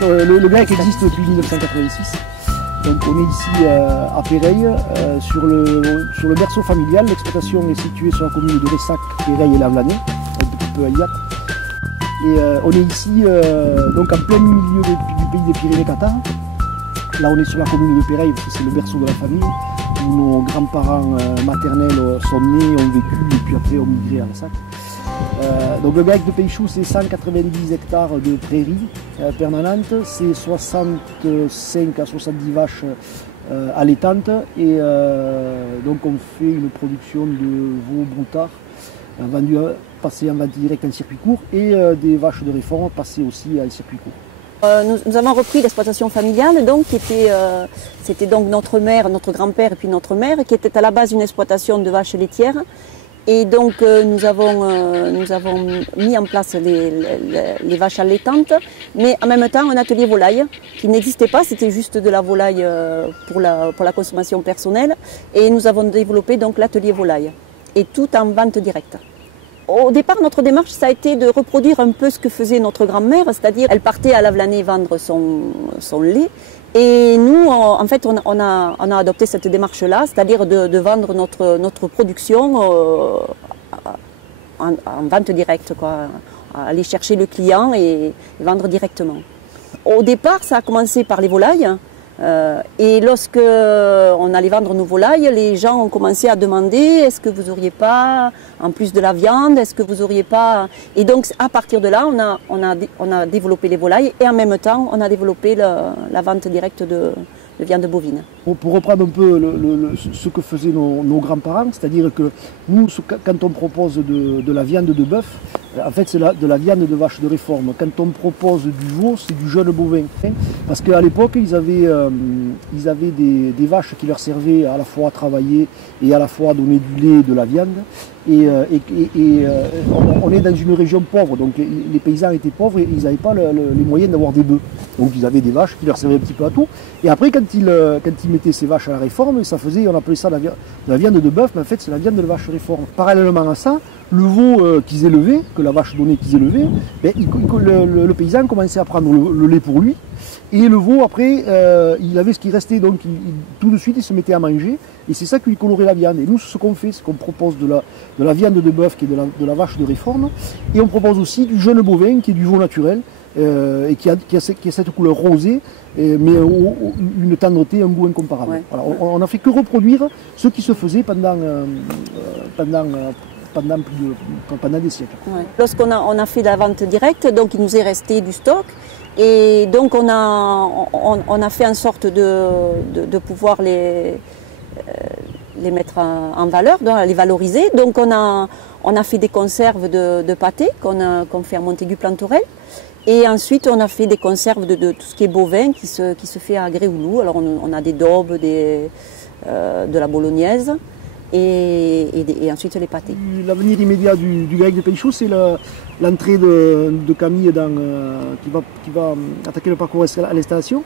Le GAEC existe depuis 1986. Donc on est ici à Péreille, sur le berceau familial. L'exploitation est située sur la commune de Ressac, Péreille et Lavelanet, un petit peu à Illac. Et on est ici donc en plein milieu du pays des Pyrénées-Cathares. Là on est sur la commune de Péreille parce que c'est le berceau de la famille, où nos grands-parents maternels sont nés, ont vécu et puis après ont migré à Ressac. Donc le GAEC de Peychou, c'est 190 hectares de prairies permanentes, c'est 65 à 70 vaches allaitantes et donc on fait une production de veaux broutards passés en vente directe en circuit court et des vaches de réforme passées aussi en circuit court. Nous avons repris l'exploitation familiale, donc c'était donc notre mère, notre grand-père et puis notre mère, qui était à la base une exploitation de vaches laitières. Et donc nous avons mis en place les vaches allaitantes, mais en même temps un atelier volaille qui n'existait pas, c'était juste de la volaille pour la consommation personnelle. Et nous avons développé donc l'atelier volaille, et tout en vente directe. Au départ, notre démarche, ça a été de reproduire un peu ce que faisait notre grand-mère, c'est-à-dire elle partait à Lavelanet vendre son lait. Et nous, en fait, on a adopté cette démarche-là, c'est-à-dire de vendre notre production en vente directe, quoi, aller chercher le client et vendre directement. Au départ, ça a commencé par les volailles. Et lorsque on allait vendre nos volailles, les gens ont commencé à demander est-ce que vous n'auriez pas, en plus de la viande, est-ce que vous n'auriez pas... Et donc à partir de là, on a développé les volailles et en même temps, on a développé la vente directe de viande bovine. Pour reprendre un peu ce que faisaient nos grands-parents, c'est-à-dire que nous, quand on propose de la viande de bœuf, en fait c'est de la viande de vache de réforme. Quand on propose du veau, c'est du jeune bovin. Parce qu'à l'époque, ils avaient des vaches qui leur servaient à la fois à travailler et à la fois à donner du lait et de la viande. On est dans une région pauvre, donc les paysans étaient pauvres et ils n'avaient pas les moyens d'avoir des bœufs. Donc ils avaient des vaches qui leur servaient un petit peu à tout. Et après, quand ils mettaient ces vaches à la réforme, on appelait ça la viande de bœuf, mais en fait c'est la viande de vache réforme. Parallèlement à ça, le veau qu'ils élevaient, que la vache donnait qu'ils élevaient, ben, le paysan commençait à prendre le lait pour lui. Et le veau, après, il avait ce qui restait, donc tout de suite, il se mettait à manger. Et c'est ça qui lui colorait la viande. Et nous, ce qu'on fait, c'est qu'on propose de la viande de bœuf, qui est de la vache de réforme. Et on propose aussi du jeune bovin, qui est du veau naturel, et qui a cette couleur rosée, mais une tendreté, un goût incomparable. Ouais. Voilà, on n'a fait que reproduire ce qui se faisait pendant des siècles. Ouais. Lorsqu'on a fait la vente directe, donc il nous est resté du stock. Et donc on a fait en sorte de pouvoir les mettre en valeur, les valoriser. Donc on a fait des conserves de pâté qu'on fait à Montaigu-Plantorel. Et ensuite on a fait des conserves de tout ce qui est bovin qui se fait à Gréoulou. Alors on a des daubes, de la bolognaise. Et ensuite les pâtés. L'avenir immédiat du GAEC de Peychou, c'est l'entrée de Camille qui va attaquer le parcours à l'installation.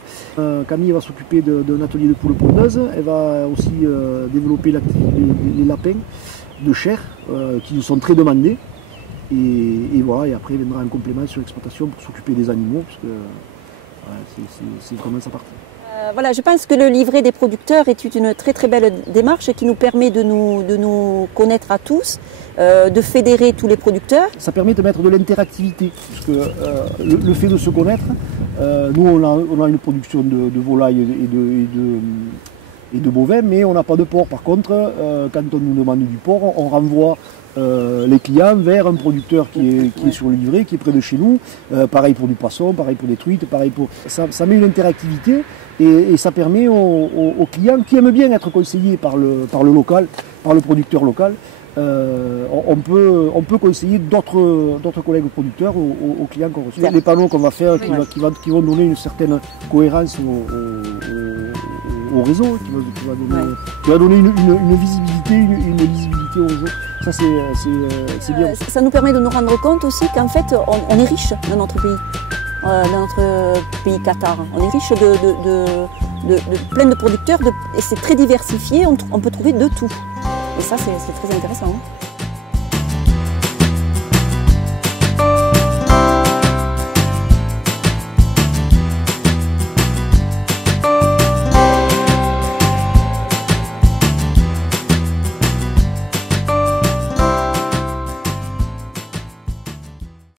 Camille va s'occuper d'un atelier de poules pondeuses. Elle va aussi développer les lapins de chair qui sont très demandés. Et voilà, et après il viendra un complément sur l'exploitation pour s'occuper des animaux, parce que c'est vraiment sa partie. Voilà, je pense que le livret des producteurs est une très très belle démarche qui nous permet de nous connaître à tous, de fédérer tous les producteurs. Ça permet de mettre de l'interactivité, parce que le fait de se connaître, nous on a une production de volailles et de bovins, mais on n'a pas de porc. Par contre, quand on nous demande du porc, on renvoie les clients vers un producteur qui est sur le livret, qui est près de chez nous. Pareil pour du poisson, pareil pour des truites, pareil pour... Ça met une interactivité et ça permet aux clients qui aiment bien être conseillés par le local, par le producteur local. On peut conseiller d'autres collègues producteurs aux clients qu'on reçoit. Les panneaux qu'on va faire qui vont donner une certaine cohérence au réseau, qui va donner une visibilité, une lisibilité au réseau. Ça c'est bien. Ça nous permet de nous rendre compte aussi qu'en fait on est riche dans notre pays. Dans notre pays Qatar. On est riche de plein de producteurs et c'est très diversifié, on peut trouver de tout. Et ça c'est très intéressant.